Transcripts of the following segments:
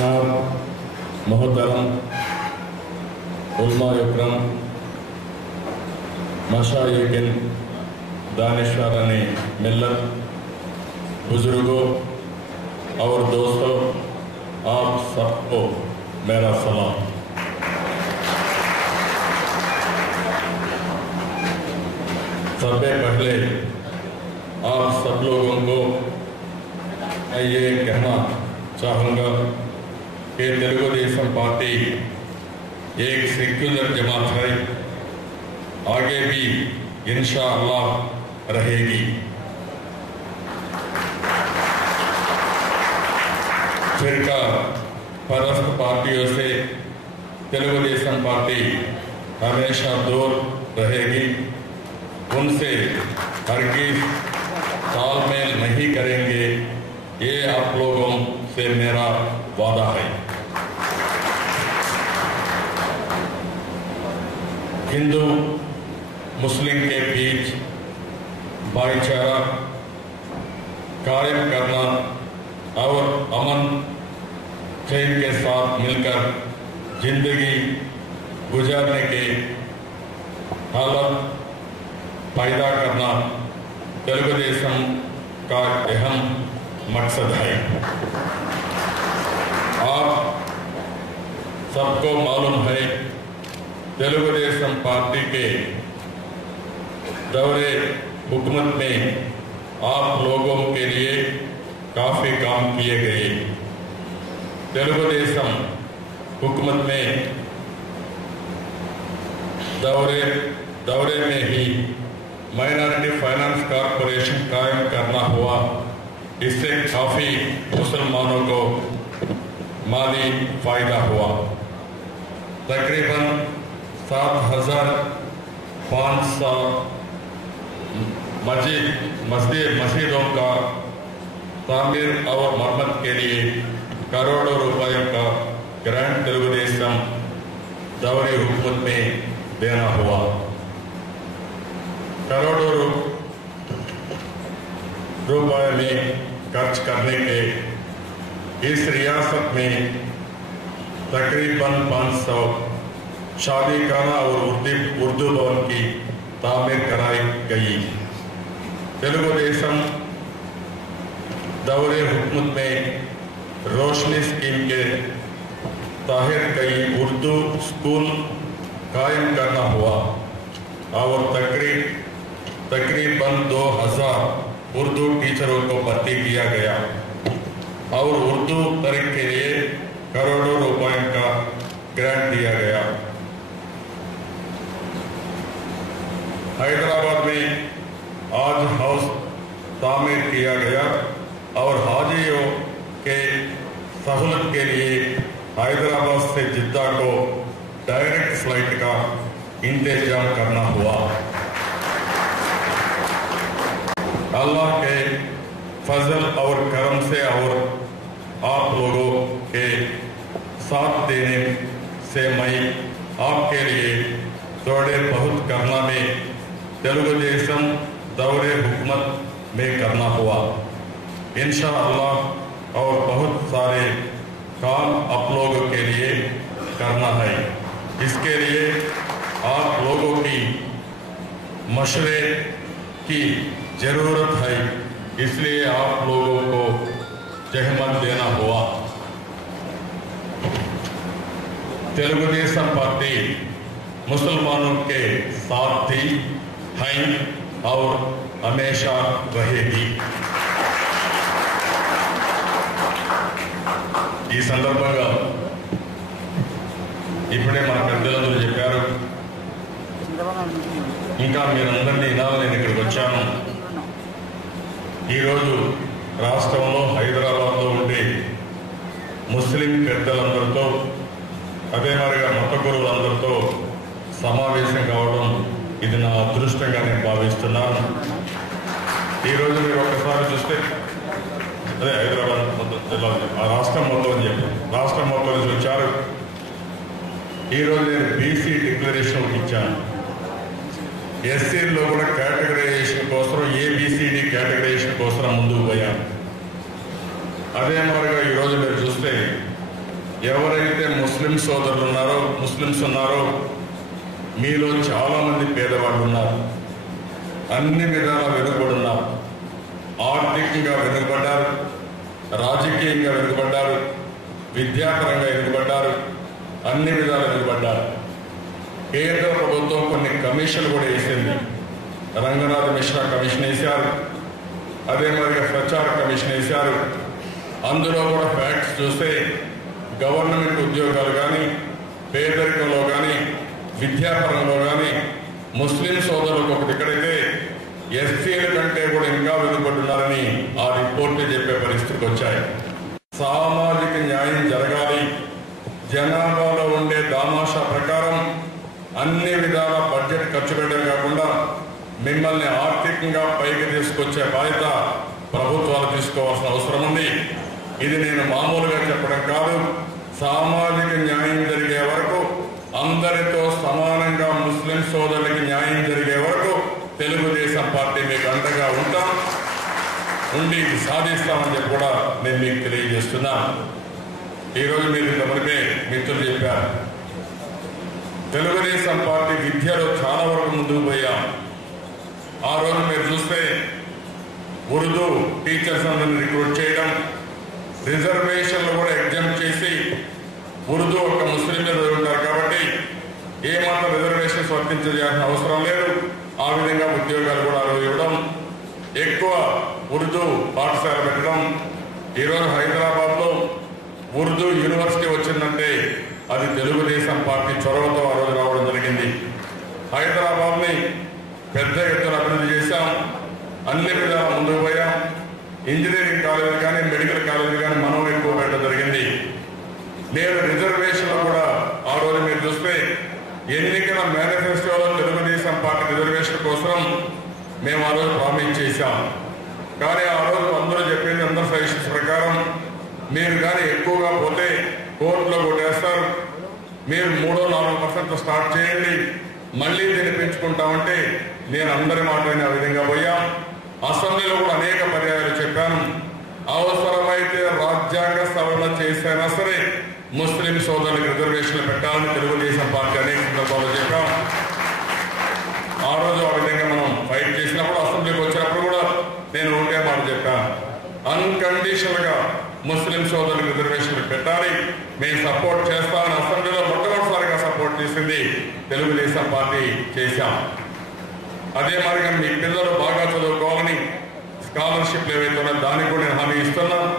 मोहतरम उलमा इकरम मशाइखिन दानिशवारानी मिल्लत बुजुर्गों और दोस्तों, आप सबको मेरा सलाम। सबसे पहले आप सब लोगों को मैं ये कहना चाहूँगा कि तेलुगुदेशम पार्टी एक सेक्युलर जमात है, आगे भी इंशाअल्लाह रहेगी। फिरका परस्त पार्टियों से तेलुगुदेशम पार्टी हमेशा दूर रहेगी, उनसे हरगिज़ तालमेल नहीं करेंगे, ये आप लोगों से मेरा वादा है। हिंदू मुस्लिम के बीच भाईचारा कायम करना और अमन चैन के साथ मिलकर जिंदगी गुजारने के हालत पैदा करना तेलुगुदेशम का अहम मकसद है। आप सबको मालूम है, तेलुगुदेशम पार्टी के दौरे हुकूमत में आप लोगों के लिए काफी काम किए गए। तेलुगुदेशम हुकूमत में दौरे में ही माइनॉरिटी फाइनेंस कॉरपोरेशन कायम करना हुआ, इससे काफी मुसलमानों को माली फायदा हुआ। तकरीबन 7,500 मस्जिदों का तामीर और मरम्मत के लिए करोड़ों रुपयों का ग्रांट तेलुगुदेशम दौरे हुकूमत में देना हुआ। करोड़ों रुपए में खर्च करने के इस रियासत में तकरीबन 500 शादीखाना और उर्दू भवन की तामीर कराई गई। तेलुगुदेशम दौरे हुकूमत में रोशनी स्कीम के तहत कई उर्दू स्कूल कायम करना हुआ और तकरीबन 2000 उर्दू टीचरों को भर्ती किया गया और उर्दू तरीक के लिए करोड़ों रुपए का ग्रांट दिया गया। हैदराबाद में आज हाउस तामीर किया गया और हाजियों के सहूलत के लिए हैदराबाद से जिद्दा को डायरेक्ट फ्लाइट का इंतजाम करना हुआ। अल्लाह के फजल और करम से और आप लोगों के साथ देने से मैं आपके लिए थोड़े बहुत करना में तेलुगुदेशम दौरे हुकूमत में करना हुआ। इंशाअल्लाह और बहुत सारे काम आप लोगों के लिए करना है। इसके लिए आप लोगों की मशवरे की जरूरत है, इसलिए आप लोगों को जहमत देना हुआ। तेलुगुदेशम पार्टी मुसलमानों के साथ थी, है और हमेशा रहेगी। ఈ సందర్భంగా ఇప్పుడే మన పెద్దలందరూ చెప్పారు, ఇంకా మీరందరినీ వినాలని నేను ఇక్కడికి వచ్చాను. ఈరోజు రాష్ట్రంలో హైదరాబాద్లో ఉండే ముస్లిం పెద్దలందరితో అదే మరిగా మత గురువులందరితో సమావేశం కావడం ఇది నా అదృష్టంగా నేను భావిస్తున్నాను. ఈరోజు మీరు ఒక్కసారి చూస్తే అదే హైదరాబాద్ ఆ రాష్ట్రం మొత్తం అని చెప్పి రాష్ట్రం మొత్తం నుంచి వచ్చారు. ఈరోజు నేను బీసీ డిక్లరేషన్ ఇచ్చాను. ఎస్సీలో కూడా కేటగరైజేషన్ కోసం ఏబిసిడి కేటగరైజేషన్ కోసం ముందుకు పోయాను. అదే మరిగా ఈరోజు మీరు చూస్తే ఎవరైతే ముస్లిం సోదరులు ఉన్నారో, ముస్లిమ్స్ ఉన్నారో, మీలో చాలా మంది పేదవాళ్ళు ఉన్నారు. అన్ని విధాలా వెనుకబడున్నారు. ఆర్థికంగా వెనుకబడ్డారు, రాజకీయంగా వెనుకబడ్డారు, విద్యాపరంగా వెనుకబడ్డారు, అన్ని విధాలు వెనుకబడ్డారు. కేంద్ర ప్రభుత్వం కొన్ని కమిషన్లు కూడా వేసింది. రంగనాథ్ మిశ్రా కమిషన్ వేశారు, అదే మాదిరిగా ప్రచార కమిషన్ వేశారు. అందులో కూడా ఫ్యాక్ట్స్ చూస్తే గవర్నమెంట్ ఉద్యోగాలు కానీ, పేదరికంలో కానీ, విద్యాపరంలో కానీ ముస్లిం సోదరులకు ఒకటి ఇక్కడైతే ఎస్సీల కంటే కూడా ఇంకా వెనుకబడున్నారని ఆ రిపోర్ట్లు చెప్పే పరిస్థితికి వచ్చాయి. సామాజిక న్యాయం జరగాలి, జనాభాలో ఉండే దామాషా ప్రకారం అన్ని విధాల బడ్జెట్ ఖర్చు పెట్టడం కాకుండా మిమ్మల్ని ఆర్థికంగా పైకి తీసుకొచ్చే బాధ్యత ప్రభుత్వాలు తీసుకోవాల్సిన అవసరం ఉంది. ఇది నేను మామూలుగా చెప్పడం కాదు. సామాజిక న్యాయం జరిగే వరకు, అందరితో సమానంగా ముస్లిం సోదరులకి న్యాయం జరిగే వరకు తెలుగుదేశం పార్టీ మీకు అండగా ఉండి సాధిస్తామని చెప్పి కూడా నేను మీకు తెలియజేస్తున్నాను. ఈరోజు మీరు ఇంతవరకే మిత్రులు చెప్పారు, తెలుగుదేశం పార్టీ విద్యలో చాలా వరకు ముందుకు పోయాం. ఆ రోజు మీరు చూస్తే ఉర్దూ టీచర్స్ అందరిని రిక్రూట్ చేయడం, రిజర్వేషన్లు కూడా ఎగ్జామ్ చేసి ఉర్దూ ఒక ముస్లిం మీద ఉంటారు కాబట్టి ఏమాత్రం రిజర్వేషన్స్ వర్తించాల్సిన అవసరం లేదు. ఆ విధంగా ఉద్యోగాలు కూడా ఇవ్వడం, ఎక్కువ ఉర్దూ పాఠశాల పెట్టడం. ఈరోజు హైదరాబాద్లో ఉర్దూ యూనివర్సిటీ వచ్చిందంటే అది తెలుగుదేశం పార్టీ చొరవతో ఆ రోజు రావడం జరిగింది. హైదరాబాద్ని పెద్ద ఎత్తున అభివృద్ధి చేశాం, అన్ని విధాల ముందుకు పోయాం. ఇంజనీరింగ్ కాలేజీలు కానీ, మెడికల్ కాలేజీలు కానీ మనం ఎక్కువ పెట్టడం జరిగింది. నేను రిజర్వేషన్లు కూడా ఆ రోజు మీరు చూస్తే ఎన్నికల మేనిఫెస్టోలో తెలుగుదేశం పార్టీ రిజర్వేషన్ కోసం మేము ఆ రోజు ప్రామిస్ చేశాం. కానీ ఆ రోజు అందరూ చెప్పింది, అందరూ సజెషన్స్ ప్రకారం మీరు కానీ ఎక్కువగా పోతే కోర్టులో కొట్టేస్తారు, మీరు 3-4% స్టార్ట్ చేయండి, మళ్ళీ దీన్ని పెంచుకుంటామంటే నేను అందరి మాటని ఆ విధంగా పోయాం. అసెంబ్లీలో కూడా అనేక పర్యాయాలు చెప్పాను, అవసరమైతే రాజ్యాంగ సవరణ చేసైనా సరే ముస్లిం సోదరులకు రిజర్వేషన్లు పెట్టాలని తెలుగుదేశం పార్టీ అనేక సందర్భాల్లో చెప్పాం. ఆ రోజు ఆ విధంగా మనం ఫైట్ చేసినప్పుడు, అసెంబ్లీకి వచ్చినప్పుడు కూడా నేను ఒకటే మాట చెప్పాను, అన్కండిషనల్ గా ముస్లిం సోదరులకు రిజర్వేషన్లు పెట్టాలి, మేము సపోర్ట్ చేస్తామని అసెంబ్లీలో మొట్టమొదటిసారిగా సపోర్ట్ చేసింది తెలుగుదేశం పార్టీ చేశాం. అదే మాదిరిగా మీ పిల్లలు బాగా చదువుకోవాలని స్కాలర్షిప్లు ఏవైతే ఉన్నాయో దానికి కూడా నేను హామీ ఇస్తున్నాను.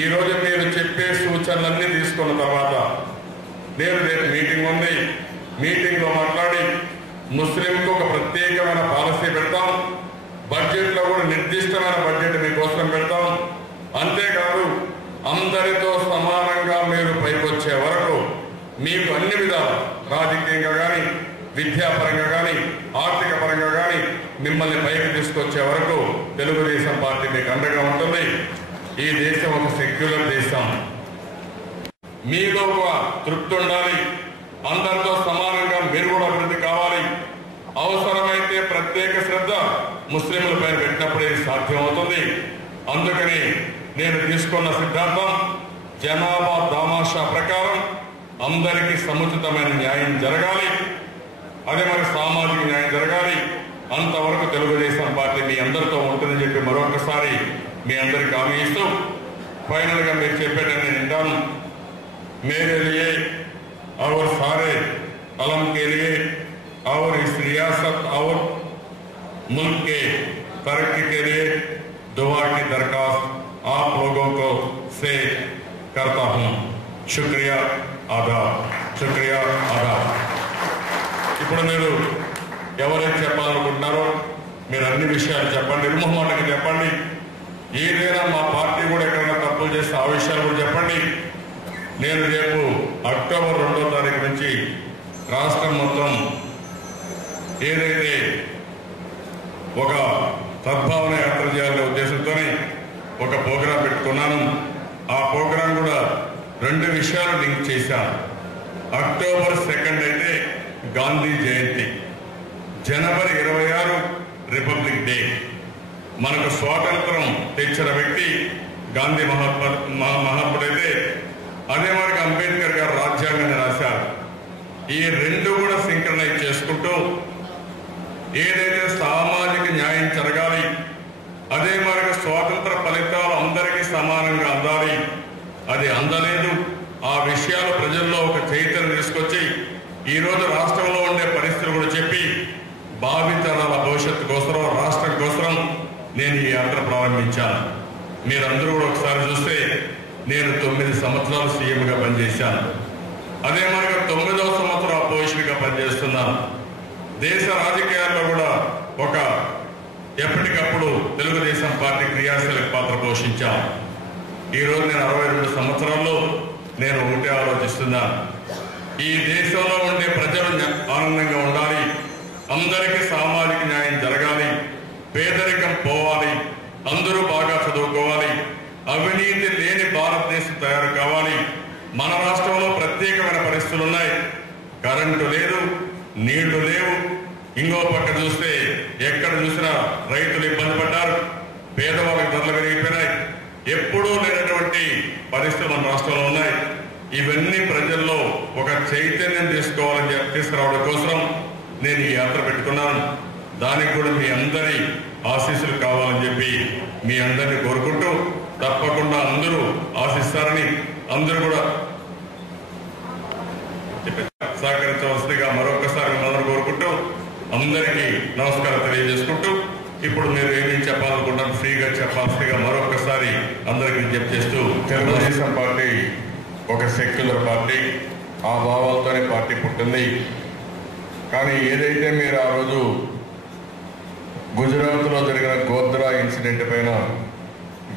ఈ రోజు మీరు చెప్పే సూచనలన్నీ తీసుకున్న తర్వాత నేను రేపు మీటింగ్ ఉంది, మీటింగ్లో మాట్లాడి ముస్లింకు ఒక ప్రత్యేకమైన పాలసీ పెడతాం, బడ్జెట్లో కూడా నిర్దిష్టమైన బడ్జెట్ మీకోసం పెడతాం. అంతేకాదు అందరితో సమానంగా మీరు పైకొచ్చే వరకు మీకు అన్ని విధాలు రాజకీయంగా కానీ, విద్యాపరంగా కానీ, ఆర్థిక పరంగా కానీ మిమ్మల్ని పైకి తీసుకొచ్చే వరకు తెలుగుదేశం పార్టీ మీకు అండగా ఉంటుంది. ఈ దేశం ఒక సెక్యులర్ దేశం, మీలో ఒక తృప్తి ఉండాలి, అందరితో సమానంగా మీరు కూడా అభివృద్ధి కావాలి. అవసరమైతే ప్రత్యేక శ్రద్ధ ముస్లింల పైన పెట్టినప్పుడే సాధ్యమవుతుంది. అందుకని నేను తీసుకున్న సిద్ధాంతం జనాభా దామాషా ప్రకారం అందరికీ సముచితమైన న్యాయం జరగాలి, అదే మరి సామాజిక న్యాయం జరగాలి. అంతవరకు తెలుగుదేశం పార్టీ మీ అందరితో ఉంటుందని చెప్పి మరొకసారి మీ అందరికి హామీ ఇస్తూ ఫైనల్ గా మీరు చెప్పేటని నేను వింటాను. मेरे लिए और सारे अलम के लिए और इस रियासत और मुल्क के तरक्की के लिए दुआ की दरखास्त आप लोगों को से करता हूँ. शुक्रिया आदाब, शुक्रिया आदाब. ఇప్పుడు మీరు ఎవరైతే చెప్పాలనుకుంటున్నారో మీరు అన్ని విషయాలు చెప్పండి, నిర్మోహమాటంగా చెప్పండి. ఏదైనా మా పార్టీ కూడా ఎక్కడైనా తప్పులు చేస్తే ఆ విషయాలు కూడా చెప్పండి. నేను రేపు అక్టోబర్ 2వ తారీఖు నుంచి రాష్ట్రం మొత్తం ఏదైతే ఒక సద్భావన యాత్ర చేయాలనే ఉద్దేశంతోనే ఒక ప్రోగ్రాం పెట్టుకున్నాను. ఆ ప్రోగ్రాం కూడా 2 విషయాలు లింక్ చేశాను. అక్టోబర్ 2 అయితే గాంధీ జయంతి, జనవరి 26 రిపబ్లిక్ డే. మనకు స్వాతంత్రం తెచ్చిన వ్యక్తి గాంధీ మహాత్ముడైతే, అదే మనకి అంబేద్కర్ ఏదైతే సామాజిక న్యాయం జరగాలి, అదే మరి స్వాతంత్ర ఫలితాలు అందరికీ సమానంగా అందాలి, అది అందలేదు. ఆ విషయాలు ప్రజల్లో ఒక చైతన్యం తీసుకొచ్చి ఈరోజు రాష్ట్రంలో ఉండే పరిస్థితులు కూడా చెప్పి భావితరాల భవిష్యత్తు కోసం, రాష్ట్రం కోసం నేను ఈ యాత్ర ప్రారంభించాను. మీరందరూ కూడా ఒకసారి చూస్తే నేను 9 సంవత్సరాలు సీఎంగా పనిచేశాను. అదే మనకు 9వ సంవత్సరం అపోజిషన్గా పనిచేస్తున్నాను. దేశ రాజకీయాల్లో కూడా ఒక ఎప్పటికప్పుడు తెలుగుదేశం పార్టీ క్రియాశీలక పాత్ర పోషించాను. ఈరోజు నేను 62 సంవత్సరాల్లో నేను ఒకటే ఆలోచిస్తున్నాను, ఈ దేశంలో ఉండే ప్రజలు ఆనందంగా ఉండాలి, అందరికీ సామాజిక న్యాయం జరగాలి, పేదరికం పోవాలి, అందరూ బాగా చదువుకోవాలి, అవినీతి లేని భారతదేశం తయారు కావాలి. మన రాష్ట్రంలో ప్రత్యేకమైన పరిస్థితులు ఉన్నాయి. కరెంటు లేదు, నీళ్లు లేవు. ఇంకో పక్క చూస్తే ఎక్కడ చూసినా రైతులు ఇబ్బంది పడ్డారు, పేదవాళ్ళకి ధరలు పెరిగిపోయినాయి. ఎప్పుడూ లేనటువంటి పరిస్థితులు మన రాష్ట్రంలో ఉన్నాయి. ఇవన్నీ ప్రజల్లో ఒక చైతన్యం తీసుకురావడం కోసం నేను ఈ యాత్ర పెట్టుకున్నాను. దానికి కూడా మీ అందరి ఆశీస్సులు కావాలని చెప్పి మీ అందరినీ కోరుకుంటూ, తప్పకుండా అందరూ ఆశిస్తారని, అందరూ కూడా సహకరించవలసిందిగా మరొకసారి మిమ్మల్ని కోరుకుంటూ అందరికీ నమస్కారం తెలియజేసుకుంటూ, ఇప్పుడు మీరు ఏమేమి చెప్పాలనుకుంటారు ఫ్రీగా చెప్పాల్సిందిగా మరొకసారి అందరికీ విజ్ఞప్తి చేస్తూ, తెలుగుదేశం పార్టీ ఒక సెక్యులర్ పార్టీ, ఆ భావాలతోనే పార్టీ పుట్టింది. కానీ ఏదైతే మీరు ఆ రోజు గుజరాత్లో జరిగిన గోద్రా ఇన్సిడెంట్ పైన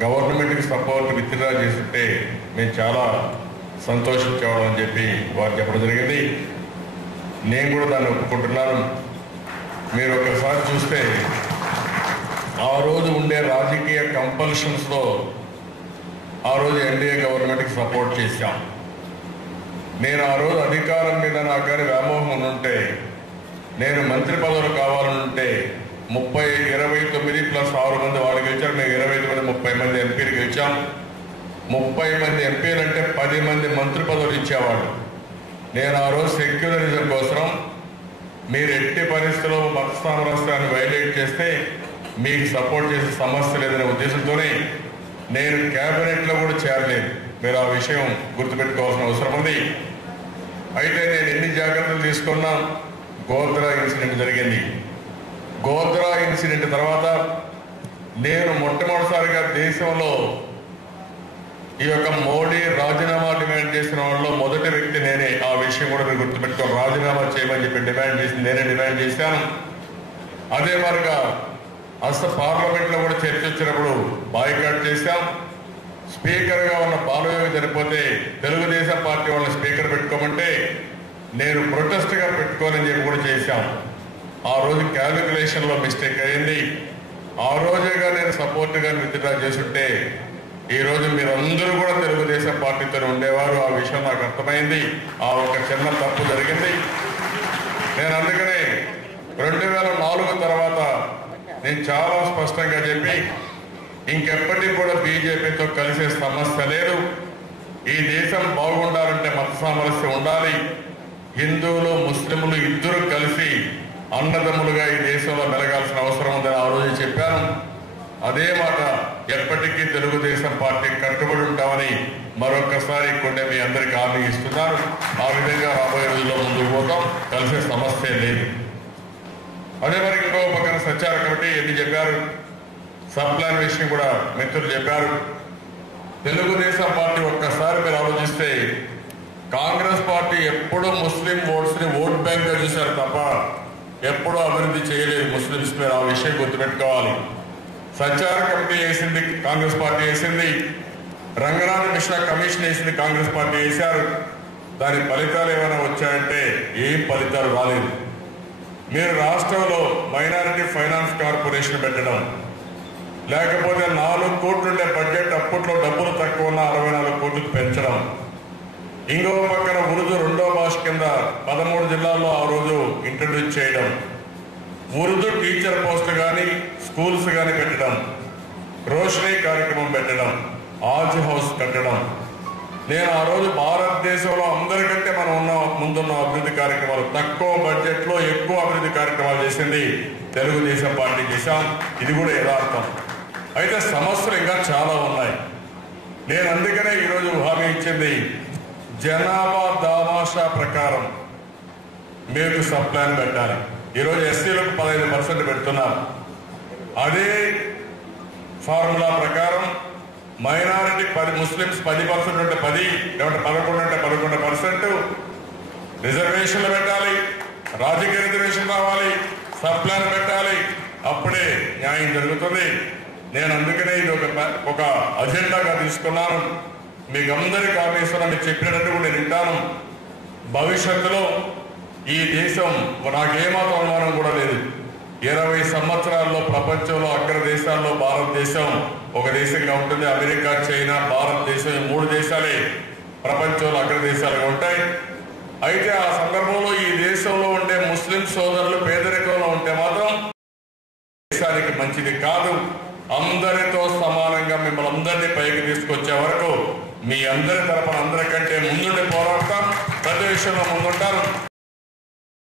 గవర్నమెంట్కి సపోర్ట్ విత్డ్రా చేస్తుంటే మేము చాలా సంతోషించేవాళ్ళని చెప్పి వారు చెప్పడం జరిగింది. నేను కూడా దాన్ని ఒప్పుకుంటున్నాను. మీరు ఒకసారి చూస్తే ఆ రోజు ఉండే రాజకీయ కంపల్షన్స్లో ఆ రోజు ఎన్డీఏ గవర్నమెంట్కి సపోర్ట్ చేశాం. నేను ఆ రోజు అధికారం మీద నాకు కానీ వ్యామోహం ఉంటే, నేను మంత్రి పదవులు కావాలనుంటే 29 ప్లస్ 6 మంది వాళ్ళు గెలిచారు, మేము 29 30 మంది ఎంపీలు గెలిచాం. 30 మంది ఎంపీలు అంటే 10 మంది మంత్రి పదవులు ఇచ్చేవాళ్ళు. నేను ఆ రోజు సెక్యులరిజం కోసం మీరు ఎట్టి పరిస్థితుల్లో మత సామరస్యాన్ని వైలేట్ చేస్తే మీకు సపోర్ట్ చేసే సమస్య లేదనే ఉద్దేశంతోనే నేను క్యాబినెట్లో కూడా చేరలేదు. మీరు ఆ విషయం గుర్తుపెట్టుకోవాల్సిన అవసరం ఉంది. అయితే నేను ఎన్ని జాగ్రత్తలు తీసుకున్నా, గోద్రా ఇన్సిడెంట్ జరిగింది. గోద్రా ఇన్సిడెంట్ తర్వాత నేను మొట్టమొదటిసారిగా దేశంలో ఈ యొక్క మోడీ రాజీనామా డిమాండ్ చేసిన వాళ్ళలో మొదటి వ్యక్తి నేనే. ఆ విషయం కూడా మీరు గుర్తుపెట్టుకోవాలి. రాజీనామా చేయమని చెప్పి డిమాండ్ చేసి నేనే డిమాండ్ చేశాను. అదే మరిగా అసలు పార్లమెంట్లో కూడా చర్చ వచ్చినప్పుడు బాయ్కాట్ చేశాం. స్పీకర్గా ఉన్న బాలయోగి చనిపోతే తెలుగుదేశం పార్టీ వాళ్ళని స్పీకర్ పెట్టుకోమంటే నేను ప్రొటెస్ట్గా పెట్టుకోవాలని చెప్పి కూడా చేశాం. ఆ రోజు క్యాలిక్యులేషన్లో మిస్టేక్ అయింది. ఆ రోజేగా నేను సపోర్ట్గా విత్డ్రా చేస్తుంటే ఈరోజు మీరందరూ కూడా తెలుగుదేశం పార్టీతో ఉండేవారు. ఆ విషయం నాకు అర్థమైంది. ఆ ఒక చిన్న తప్పు జరిగింది. నేను అందుకనే 2004 తర్వాత నేను చాలా స్పష్టంగా చెప్పి, ఇంకెప్పటికీ కూడా బీజేపీతో కలిసే సమస్య లేదు. ఈ దేశం బాగుండాలంటే మత సామరస్యం ఉండాలి. హిందువులు ముస్లింలు ఇద్దరు కలిసి అన్నదమ్ములుగా ఈ దేశంలో మెలగాల్సిన అవసరం ఉందని ఆ రోజు చెప్పాను. అదే మాట ఎప్పటికీ తెలుగుదేశం పార్టీ కట్టుబడి ఉంటామని మరొకసారి కొన్ని మీ అందరికీ హామీ ఇస్తున్నారు. ఆ విధంగా రాబోయే రోజుల్లో ముందుకు పోతాం. కలిసే సమస్య లేదు. అదే మరి ఇంకో పక్కన సచార కమిటీ ఎన్ని చెప్పారు, సబ్ ప్లాన్ విషయం కూడా మిత్రులు చెప్పారు. తెలుగుదేశం పార్టీ ఒక్కసారి మీరు ఆలోచిస్తే కాంగ్రెస్ పార్టీ ఎప్పుడూ ముస్లిం ఓట్స్ ని ఓట్ బ్యాంక్ గా చూశారు తప్ప ఎప్పుడూ అభివృద్ధి చేయలేదు ముస్లింస్. మీరు ఆ విషయం గుర్తుపెట్టుకోవాలి. సచార కమిటీ వేసింది కాంగ్రెస్ పార్టీ వేసింది, రంగనాథ్ మిశ్రా కమిషన్ వేసింది కాంగ్రెస్ పార్టీ వేశారు. దాని ఫలితాలు ఏమైనా వచ్చాయంటే ఏం ఫలితాలు రాలేదు. మీరు రాష్ట్రంలో మైనారిటీ ఫైనాన్స్ కార్పొరేషన్ పెట్టడం, లేకపోతే 4 కోట్లు ఉండే బడ్జెట్ అప్పట్లో డబ్బులు తక్కువ ఉన్న 64 కోట్లకు పెంచడం, ఇంకో పక్కన ఉర్దూ 2వ భాష కింద 13 జిల్లాల్లో ఆ రోజు ఇంట్రడ్యూస్ చేయడం, ఉర్దూ టీచర్ పోస్ట్ కానీ స్కూల్స్ కానీ పెట్టడం, రోషనీ కార్యక్రమం పెట్టడం, ఆజ్ హౌస్ కట్టడం, నేను ఆ రోజు భారతదేశంలో అందరికంటే మనం ముందున్న అభివృద్ధి కార్యక్రమాలు, తక్కువ బడ్జెట్లో ఎక్కువ అభివృద్ధి కార్యక్రమాలు చేసింది తెలుగుదేశం పార్టీ చేశాం. ఇది కూడా యథార్థం. అయితే సమస్యలు ఇంకా చాలా ఉన్నాయి. నేను అందుకనే ఈరోజు హామీ ఇచ్చింది, జనాభా దామాషా ప్రకారం మీకు సబ్ ప్లాన్ పెట్టాలి. ఈరోజు ఎస్సీలకు 15% పెడుతున్నారు. అదే ఫార్ములా ప్రకారం మైనారిటీ ముస్లిమ్స్ 10% ఉంటే 10, లేకుంటే 11 ఉంటే 11% రిజర్వేషన్లు పెట్టాలి. రాజకీయ రిజర్వేషన్ రావాలి, సబ్ ప్లాన్ పెట్టాలి. అప్పుడే న్యాయం జరుగుతుంది. నేను అందుకనే ఇది ఒక అజెండాగా తీసుకున్నాను. మీకు అందరికీ ఆఫీసులో మీకు చెప్పినట్టు కూడా నేను వింటాను. భవిష్యత్తులో ఈ దేశం, నాకేమాత్రం అనుమానం కూడా లేదు, 20 సంవత్సరాల్లో ప్రపంచంలో అగ్ర దేశాల్లో భారతదేశం ఒక దేశంగా ఉంటుంది. అమెరికా, చైనా, భారతదేశం, ఈ 3 దేశాలే ప్రపంచంలో అగ్ర దేశాలుగా ఉంటాయి. అయితే ఆ సందర్భంలో ఈ దేశంలో ఉండే ముస్లిం సోదరులు పేదరికంలో ఉంటే మాత్రం దేశానికి మంచిది కాదు. అందరితో సమానంగా మిమ్మల్ని అందరినీ పైకి తీసుకొచ్చే వరకు మీ అందరి తరపున అందరికంటే ముందుండి పోరాడతాం. ప్రతి విషయంలో ముందుంటారు.